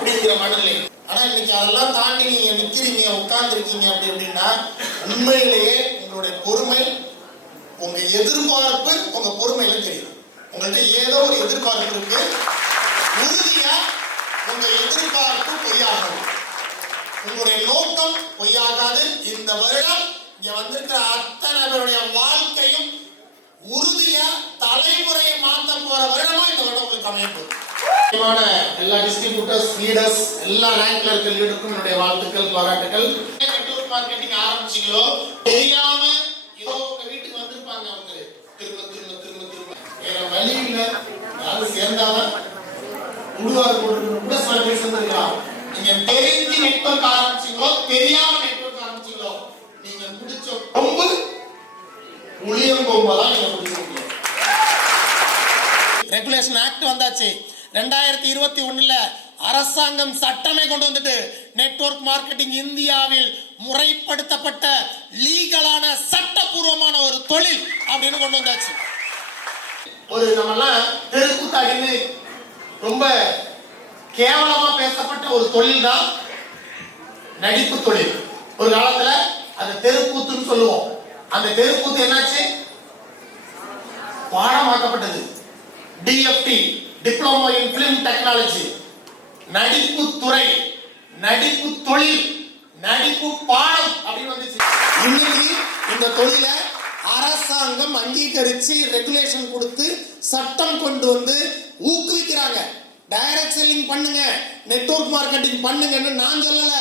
அப்படிங்கிற மனநிலை. ஆனா இன்னைக்கு அதெல்லாம் தாண்டி நீங்க நிக்கிறீங்க, உட்கார்ந்துருக்கீங்க அப்படின்னா உண்மையிலேயே உங்களுடைய பொறுமை, உங்க எதிர்பார்ப்பு உங்க பொறுமையில தெரியும். உங்கள்ட்ட ஏதோ ஒரு எதிர்பார்ப்பு இருக்கு. உறுதியா உங்க எதிர்பார்ப்பு பொய்யாகாது, உங்களுடைய நோக்கம் பொய்யாகாது. இந்த வருடம் இங்க வந்திருக்கிற அத்தனை பேருடைய வாழ்க்கையும் உறுதியா தலைமுறையை மாற்ற போற வருடமா இந்த வருடம் உங்களுக்கு அமைப்பு. எல்லா டிஸ்ட்ரிபியூட்டர்ஸ், லீடர்ஸ், எல்லா ரேங்க்ல இருக்க லீடருக்கும் என்னுடைய வாழ்த்துக்கள், பாராட்டுகள். நெட்வொர்க் மார்க்கெட்டிங் ஆரம்பிச்சீங்களோ தெரியாம ஏதோ உங்க வீட்டுக்கு வந்திருப்பாங்க அவங்க, திரும்ப திரும்ப திரும்ப திரும்ப வேற வழி இல்ல, யாரும் சேர்ந்தாதான் உருவாக கூட சில பேர் சேர்ந்திருக்கலாம். நீங்க தெரிஞ்சு நெட்வொர்க் ஆரம்பிச்சீங்களோ தெரியாம நெட்வொர்க் ஆரம்பிச்சீங்களோ, நீங்க முடிச்ச கொம்பு உளியங்கொம்பதான் நீங்க முடிச்சிருக்கீங்க. ரெகுலேஷன் ஆக்ட் வந்தாச்சு 2021ல. அரசாங்கம் சட்டமே கொண்டு வந்துட்டு நெட்வொர்க் மார்க்கெட்டிங் இந்தியாவில் முறைப்படுத்தப்பட்ட லீகலான சட்டபூர்வமான ஒரு தொழில் அப்படின்னு கொண்டு வந்தாச்சு. ஒரு நம்மெல்லாம் தெருக்கூத்தாடின்னு ரொம்ப கேவலமா பேசப்பட்ட ஒரு தொழில் தான் நடிப்பு தொழில். ஒரு காலத்துல அந்த தெருக்கூத்துன்னு சொல்லுவோம். அந்த தெருக்கூத்து என்னாச்சு, பாடமாக்கப்பட்டது. DFT, diploma in film technology, நடிப்பு துறை, நடிப்பு தொழில், நடிப்பு பாடம் அப்படின்னு வந்துச்சு. இன்னைக்கு இந்த தொழிலை அரசாங்கம் அங்கீகரிச்சு ரெகுலேஷன் கொடுத்து சட்டம் கொண்டு வந்து ஊக்குவிக்கிறாங்க. டைரக்ட் செல்லிங் பண்ணுங்க, நெட்வொர்க் மார்க்கெட்டிங் பண்ணுங்கன்னு நான் சொல்லல,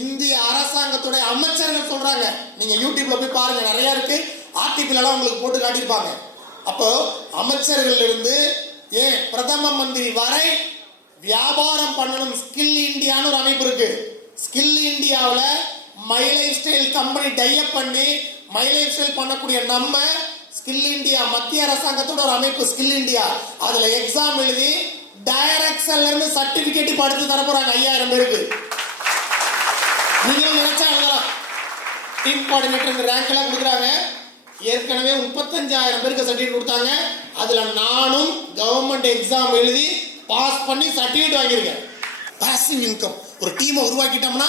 இந்திய அரசாங்கத்துடைய அமைச்சர்கள் சொல்றாங்க. நீங்க யூடியூப்ல போய் பாருங்க, நிறைய இருக்கு, ஆர்டிகிள் எல்லாம் உங்களுக்கு போட்டு காட்டியிருப்பாங்க. அப்போ அமைச்சர்கள் இருந்து ஏன் பிரதம மந்திரி வரை வியாபாரம் பண்ணணும். ஸ்கில் இந்தியான்னு ஒரு அமைப்பு இருக்கு. ஸ்கில் இந்தியாவில் மைலேஜ் ஸ்டைல் கம்பெனி டைப் பண்ணி மைலேஜ் ஸ்டைல் பண்ணக்கூடிய நம்ம ஸ்கில் இந்தியா, மத்திய அரசாங்கத்தோட ஒரு அமைப்பு ஸ்கில் இந்தியா. அதுல எக்ஸாம் எழுதி டைரக்ட் செல்லர்னு சர்டிபிகேட் படுத்து தர போறாங்க 5000 பேருக்கு. நீங்களும் நினைச்சா எழுதலாம். டீம் கோஆர்டினேட்டர் ரேங்க் எல்லாம் கொடுக்குறாங்க. ஏற்கனவே 35,000 பேருக்கு சர்டிபிகேட் கொடுத்தாங்க. அதுல நானும் கவர்மெண்ட் எக்ஸாம் எழுதி பாஸ் பண்ணி சர்டிபிகேட் வாங்கியிருக்கேன். பாசிவ் இன்கம் ஒரு டீமை உருவாக்கிட்டோம்னா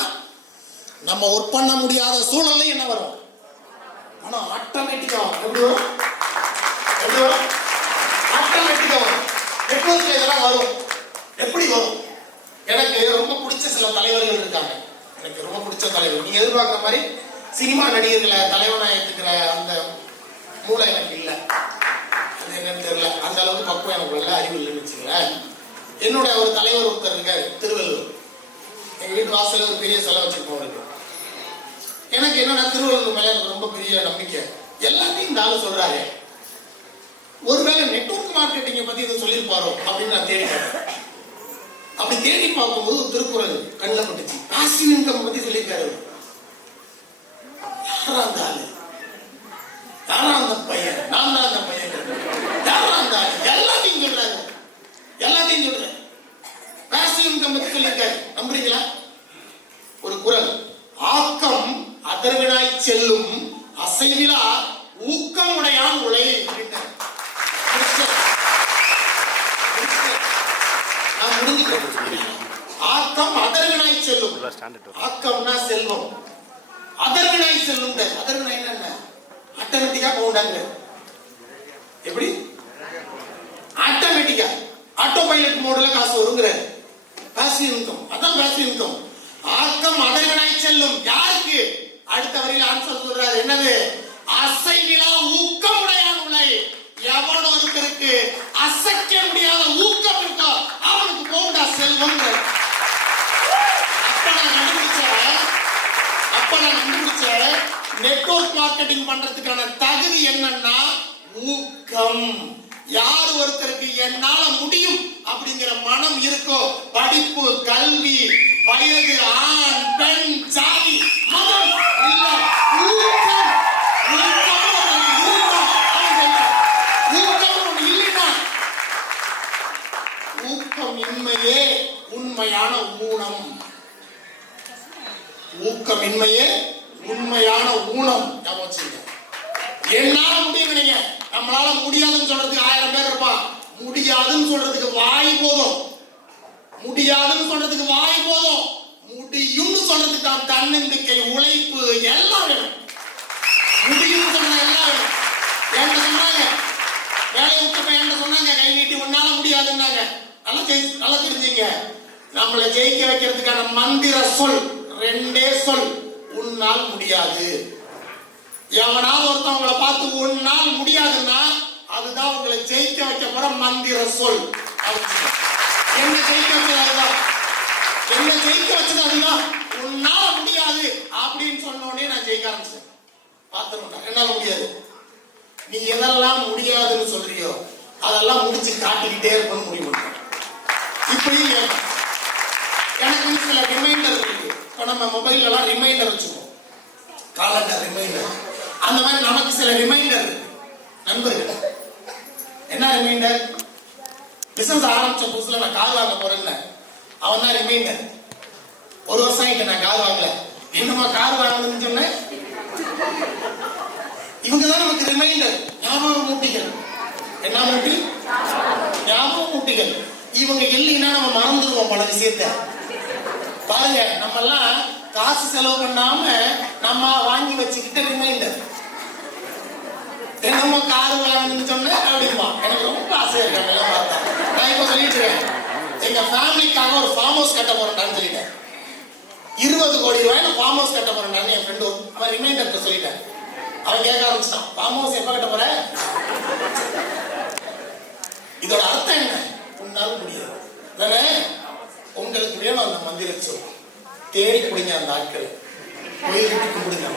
நம்ம ஒர்க் பண்ண முடியாத சூழ்நிலை என்ன வரும், ஆனா ஆட்டோமேட்டிக்கா எப்படி வரும், எப்படி வரும், ஆட்டோமேட்டிக்கா வரும். நெட்வொர்க்ல இதெல்லாம் வரும். எப்படி வரும்? எனக்கு ரொம்ப பிடிச்ச சில தலைவர்கள் இருக்காங்க. எனக்கு ரொம்ப பிடிச்ச தலைவர், நீங்க எதிர்பார்க்குற மாதிரி சினிமா நடிகர்களை தலைவனா ஏற்றுக்கிற அந்த மூளை எனக்கு இல்லை. அது என்னன்னு தெரியல, அந்த அளவுக்கு பக்குவம் எனக்கு இல்லை, அறிவு இல்லைன்னு வச்சுங்களேன். என்னோட ஒரு தலைவர் ஒருத்தர் இருக்காரு, திருவள்ளூர். எங்க வீட்டு வாசல ஒரு பெரிய செலவு வச்சிருப்போம் இருக்கு. எனக்கு என்னன்னா திருவள்ளூர் மேல எனக்கு ரொம்ப பெரிய நம்பிக்கை. எல்லாத்தையும் இந்த ஆளு சொல்றாரு. ஒருவேளை நெட்வொர்க் மார்க்கெட்டிங்கை பத்தி இதை சொல்லியிருப்பாரோ அப்படின்னு நான் தேடி பார்த்தேன். அப்படி தேடி பார்க்கும்போது ஒரு திருக்குறள் கண்ணில் பட்டுச்சு. பாசிவ் இன்கம் பத்தி சொல்லியிருக்காரு. யாரா அந்த ஆளு, யாரா அந்த பையன், நான் தான் அந்த பையன், யாரா அந்த ஆளு, எல்லாத்தையும் சொல்றாரு, எல்லாத்தையும் சொல்றேன். பாசிவ் இன்கம் பத்தி சொல்லியிருக்காரு. நம்புறீங்களா? ஒரு குறள், ஆக்கம் அதர்வினாய் செல்லும் அசைவிலா ஊக்கம் உடையான் உலை. ஆக்கம் அதர்வினாய் செல்லும். ஆக்கம்னா செல்வம், அதர்வினாய் செல்லும். அதர்வினாய் என்ன, ஆட்டோமேட்டிக்கா போண்டாங்க. எப்படி ஆட்டோமேட்டிக்கா ஆட்டோ பைலட் மோட்ல காசு வருங்கிற பாசிவ் இன்கம். அதான் பாசிவ் இன்கம். ஆக்கம் அதர்வினாய் செல்லும். யாருக்கு? அடுத்த வரியில் ஆன்சர் சொல்றாரு. என்னது? அசைவிலா ஊக்கம் உடையான் உலை. எவன் ஒருத்தருக்கு அசைக்க முடியாத ஊக்கம் இருக்கோ அவனுக்கு போண்டா செல்வம். அப்ப நான் கண்டுபிடிச்ச நெட்வொர்க் மார்க்கெட்டிங் பண்றதுக்கான தகுதி என்னன்னா ஊக்கம். யார் ஒருத்தருக்கு என்னால முடியும் அப்படிங்கிற மனம் இருக்கோ, படிப்பு, கல்வி, வயது, ஆண், பெண், ஜாதி, மதம் இல்ல, ஊக்கம். ஊக்கம் இன்மையே உண்மையான ஊனம். ஊக்கம் இன்மையே உண்மையான ஊனம். என்னால முடியும் நீங்க, நம்மளால முடியாதுன்னு சொல்றதுக்கு 1000 பேர் இருப்பான். முடியாதுன்னு சொல்றதுக்கு வாய் போதும். முடியாதுன்னு சொல்றதுக்கு வாய் போதும், முடியும்னு சொல்றதுக்கு தான் தன்னம்பிக்கை, உழைப்பு எல்லாம் வேணும். முடியும்னு சொன்னது எல்லாம் வேணும். என்கிட்ட சொன்னாங்க, வேலையை விட்டு என்கிட்ட சொன்னாங்க, கை நீட்டி உன்னால முடியாதுன்னாங்க. நல்லா தெரிஞ்சுங்க, நம்மளை ஜெயிக்க வைக்கிறதுக்கான மந்திர சொல் ரெண்டே சொல், உன்னால் முடியாது. எவனாவது ஒருத்தவங்களை பார்த்து உன்னால் முடியாதுன்னா அதுதான் உங்களை ஜெயிக்க வைக்க போற மந்திர சொல். என்ன ஜெயிக்க வச்சது அதுதான், என்ன ஜெயிக்க வச்சது அதுதான். உன்னால முடியாது அப்படின்னு சொன்ன உடனே நான் ஜெயிக்க ஆரம்பிச்சேன். பார்த்துருந்தேன், என்னால முடியாது. நீ எதெல்லாம் முடியாதுன்னு சொல்றியோ அதெல்லாம் முடிச்சு காட்டிக்கிட்டே இருக்கணும்னு முடிவு பண்ணேன். இப்படி எனக்கு சில ரிமைண்டர் இருக்கு. இப்ப நம்ம மொபைல் எல்லாம் ரிமைண்டர் வச்சுக்கோம், காலண்டர் ரிமைண்டர். அந்த மாதிரி நமக்கு சில ரிமைண்டர் இருக்கு நண்பர்கள். என்ன ரிமைண்டர்? பிசினஸ் ஆரம்பிச்ச புதுசுல நான் கால் வாங்க போறேன்னு அவன் தான் ரிமைண்டர். ஒரு வருஷம் ஆயிட்டு நான் கால் வாங்கல, என்னமா கார் வாங்கணும்னு சொன்னேன். இவங்க தான் நமக்கு ரிமைண்டர், ஞாபக மூட்டிகள். என்ன மூட்டி? ஞாபக மூட்டிகள். இவங்க இல்லைன்னா நம்ம மறந்துடுவோம் பல விஷயத்த. பாருங்க, நம்ம எல்லாம் காசு செலவு பண்ணாம நம்ம வாங்கி வச்சுக்கிட்ட ரிமைண்டர். என்னமோ கார் வாங்கணும்னு சொன்ன அப்படிமா எனக்கு ரொம்ப ஆசையா இருக்காங்க. நான் இப்ப சொல்லிட்டு எங்க ஃபேமிலிக்காக ஒரு ஃபார்ம் ஹவுஸ் கட்ட போறேன்னு சொல்லிட்டேன். 20 கோடி ரூபாய் ஃபார்ம் ஹவுஸ் கட்ட போறேன். என் ஃப்ரெண்டு அவன் ரிமைண்டர் சொல்லிட்டேன். அவன் கேட்க ஆரம்பிச்சான், ஃபார்ம் ஹவுஸ் எப்ப கட்ட போற? இதோட அர்த்தம் என்ன? உன்னால முடியாது. உங்களுக்கு வேணும் அந்த மந்திர சொல், தேடி குடிங்க. அந்த ஆட்கள் கோயிலுக்கு கும்பிடுங்க.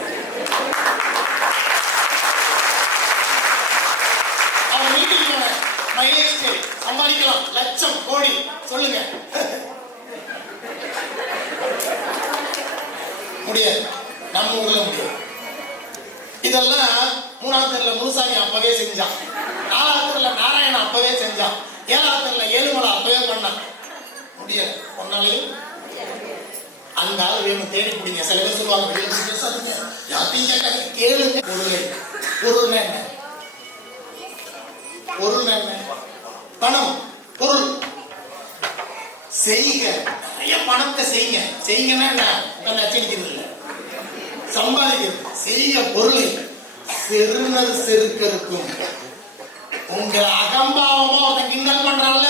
அவன் வீட்டுக்கு போன மைலேஜ் சம்பாதிக்கலாம், லட்சம் கோடி சொல்லுங்க. முடியாது, நம்ம ஊர்ல முடியாது. இதெல்லாம் 3ஆவது தெருல முனுசாமி அப்பவே செஞ்சான், 4ஆவது தெருல நாராயணன் அப்பவே செஞ்சான், 7ஆவது தெருல ஏழுமலை அப்பவே பண்ணான். முடியல, ஒன்னாலையும். அந்த ஆள் வேணும், தேடி பிடிங்க. சில பேர் சொல்லுவாங்க கேளுங்க. பொருள் என்ன? பொருள் என்ன? பணம், பொருள். செய்க, நிறைய பணத்தை செய்யுங்க. செய்யுங்கன்னா என்ன? உட்காந்து அச்சடிக்கிறது இல்லை, சம்பாதிக்கிறது. செய்ய பொருளை செருணர் செருக்கருக்கும். உங்க அகம்பாவமா ஒருத்தன் கிண்டல் பண்றான்ல,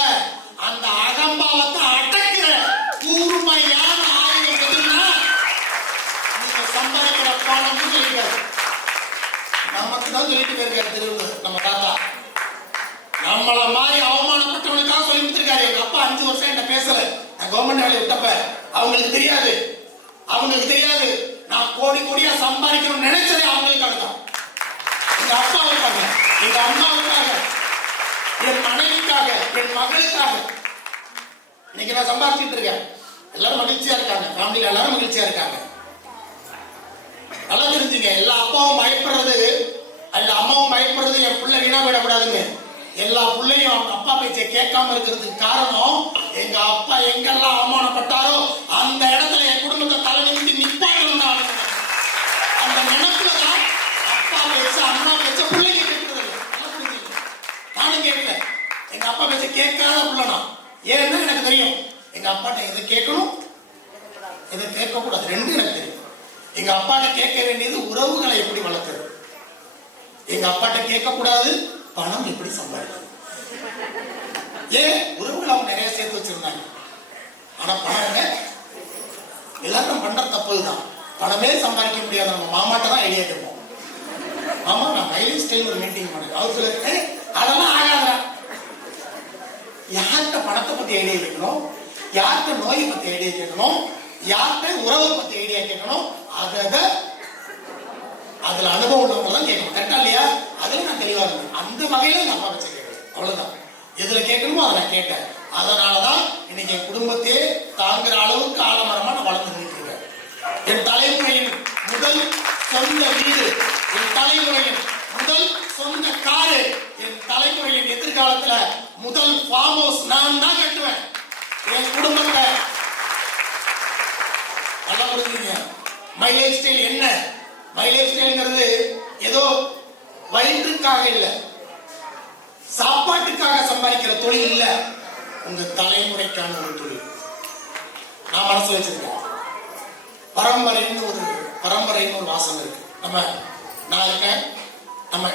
அந்த அகம்பாவத்தை அடக்கிற கூர்மையான ஆயுதம் எதுன்னா நீங்க சம்பாதிக்கிற பணம்னு சொல்லிட்டாரு. நமக்கு தான் சொல்லிட்டு போயிருக்காரு திருவள்ளுவர், நம்ம தாத்தா. நம்மள மாதிரி அவமானப்பட்டவனுக்காக சொல்லி கொடுத்திருக்காரு. எங்க அப்பா 5 வருஷம் என்ன பேசல, நான் கவர்மெண்ட் வேலையை விட்டப்ப. அவங்களுக்கு தெரியாது, அவங்களுக்கு தெரியாது நான் கோடி கோடியா சம்பாதிக்கணும்னு நினைச்சதே அவங்களுக்காக தான். எங்க அப்பாவுக்காக, எங்க அம்மாவுக்காக, என் மனைவிக்காக, என் மகளுக்காக. இன்னைக்கு நான் சம்பாதிச்சுட்டு இருக்கேன். எல்லாரும் மகிழ்ச்சியா இருக்காங்க, ஃபேமிலியில எல்லாரும் மகிழ்ச்சியா இருக்காங்க. நல்லா தெரிஞ்சுங்க, எல்லா அப்பாவும் பயப்படுறது, அந்த அம்மாவும் பயப்படுறது என் பிள்ளை வீணா போயிடக்கூடாதுங்க. எல்லா பிள்ளையும் அவங்க அப்பா பேச்சை கேட்காம இருக்கிறதுக்கு காரணம், எங்க அப்பா எங்கெல்லாம் அவமானப்பட்டாரோ அந்த இடத்துல என் குடும்பத்தை தலைநிமிர்த்தி நிப்பாட்டணும். அந்த நினைப்புலதான் அப்பா பேச்ச, அம்மா பேச்ச பிள்ளைங்க கேட்கறது. நானும் கேட்கல, எங்க அப்பா பேச்ச கேட்காத பிள்ளைனா. ஏன்னா எனக்கு தெரியும் எங்க அப்பாட்ட எதை கேட்கணும், எதை கேட்க கூடாது, ரெண்டும் எனக்கு தெரியும். எங்க அப்பாட்ட கேட்க வேண்டியது உறவுகளை எப்படி வளர்க்கிறது, எங்க அப்பாட்ட கேட்க கூடாது பணம் எப்படி சம்பாதிக்கிறது. ஏன் உறவுகள் அவங்க நிறைய சேர்த்து வச்சிருந்தாங்க, ஆனா பணம் எல்லாரும் பண்ற தப்புதான். பணமே சம்பாதிக்க முடியாது. நம்ம மாமாட்ட தான் ஐடியா கேட்போம். மாமா நான் மைலேஜ் ஸ்டைல் ஒரு மீட்டிங் பண்ணேன், அவர் சொல்ல அதெல்லாம் ஆகாதா. யார்கிட்ட பணத்தை பத்தி ஐடியா கேட்கணும், யார்கிட்ட நோயை பத்தி ஐடியா கேட்கணும், யார்கிட்ட உறவை பத்தி ஐடியா கேட்கணும், அதுல அனுபவம் உள்ளவங்க தான் கேட்கணும். கரெக்டா இல்லையா? அதுல நான் தெளிவா இருந்தேன். அந்த வகையில எங்க அப்பா வச்சு கேட்கறேன், அவ்வளவுதான். எதுல கேட்கணுமோ அதை நான் கேட்டேன். அதனாலதான் இன்னைக்கு என் குடும்பத்தையே தாங்குற அளவுக்கு ஆலமரமா நான் வளர்ந்து நிற்கிறேன். என் தலைமுறையின் முதல் சொந்த வீடு, என் தலைமுறையின் முதல் சொந்த காரு, என் தலைமுறையின் எதிர்காலத்துல முதல் ஃபார்ம் ஹவுஸ் நான் தான் கட்டுவேன். என் குடும்பத்தை நல்லா புரிஞ்சுங்க. மைலேஜ் ஸ்டைல் என்ன? மைலேஜ் ஸ்டைல்ங்கிறது ஏதோ வயிற்றுக்காக இல்ல, சாப்பாட்டுக்காக சம்பாதிக்கிற தொழில் இல்ல, உங்க தலைமுறைக்கான ஒரு தொழில். மனசுல வச்சிருக்கேன். பரம்பரைன்னு ஒரு வாசம் இருக்கு. நான் இருக்கேன்,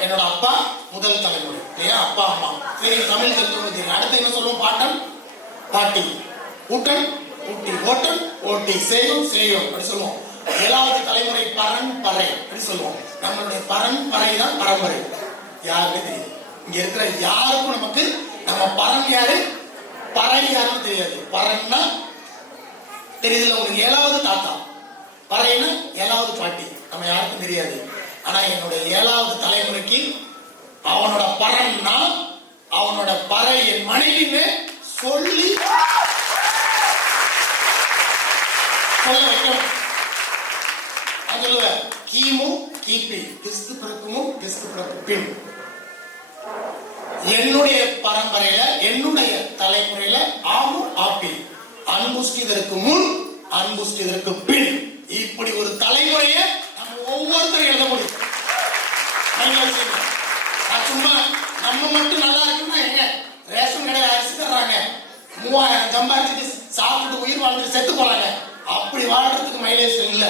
என்னோட அப்பா முதல் தலைமுறை இல்லையா, அப்பா அம்மா தெரியும், தமிழ் தெரிஞ்சவங்க தெரியும். அடுத்து என்ன சொல்லுவோம், பாட்டன் பாட்டி, ஊட்டன் ஊட்டி, ஓட்டன் ஓட்டி, செய்யும் செய்யும் அப்படி சொல்லுவோம். 7வது தலைமுறை பரம்பரை அப்படி சொல்லுவோம். நம்மளுடைய பரம்பரை தான் பரம்பரை. யாருமே தெரியும், இங்க இருக்கிற யாருக்கும் நமக்கு நம்ம பரன் யாரு பறை யாருன்னு தெரியாது. பரன்னா தெரியுதுல உங்களுக்கு, 7வது தாத்தா, பறைன்னா 7வது பாட்டி, நம்ம யாருக்கும் தெரியாது. ஆனா என்னுடைய 7வது தலைமுறைக்கு அவனோட பரன்னா அவனோட பறை என் மனைவின்னு சொல்லி சொல்ல வைக்கணும். நான் சொல்லுவேன், கிமு கிபி, கிறிஸ்து பிறக்குமும் கிறிஸ்து பிறப்பு பின். என்னுடைய பரம்பரையில என்னுடைய தலைமுறையில ஆமு ஆப்பி, அன்புஸ்கிதற்கு முன் அன்புஸ்கிதற்கு பின், இப்படி ஒரு தலைமுறையை நம்ம ஒவ்வொருத்தரும் எழுத முடியும். சும்மா நம்ம மட்டும் நல்லா இருக்குன்னா எங்க ரேஷன் கடையில் அரிசி தர்றாங்க, 3000 சம்பாதிச்சு சாப்பிட்டு உயிர் வாழ்ந்துட்டு செத்து போறாங்க. அப்படி வாழ்றதுக்கு மைலேஜ் இல்ல.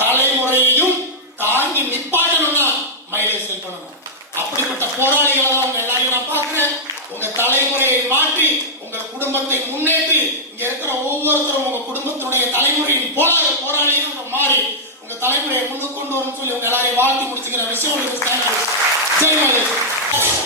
தலைமுறையையும் தாங்கி நிப்பாட்டணும்னா மைலேஜ் பண்ணணும். அப்படிப்பட்ட போராளிகளை தான் உங்க எல்லாரையும் நான் பார்க்கிறேன். உங்க தலைமுறையை மாற்றி உங்க குடும்பத்தை முன்னேற்றி இங்க இருக்கிற ஒவ்வொருத்தரும் உங்க குடும்பத்தினுடைய தலைமுறையின் போராளியாக மாறி உங்க தலைமுறையை முன்னுக்கு கொண்டு வரணும்னு சொல்லி உங்க எல்லாரையும் வாழ்த்தி முடிச்சுக்கிற விஷயம். ஜெய் மகேஷ்.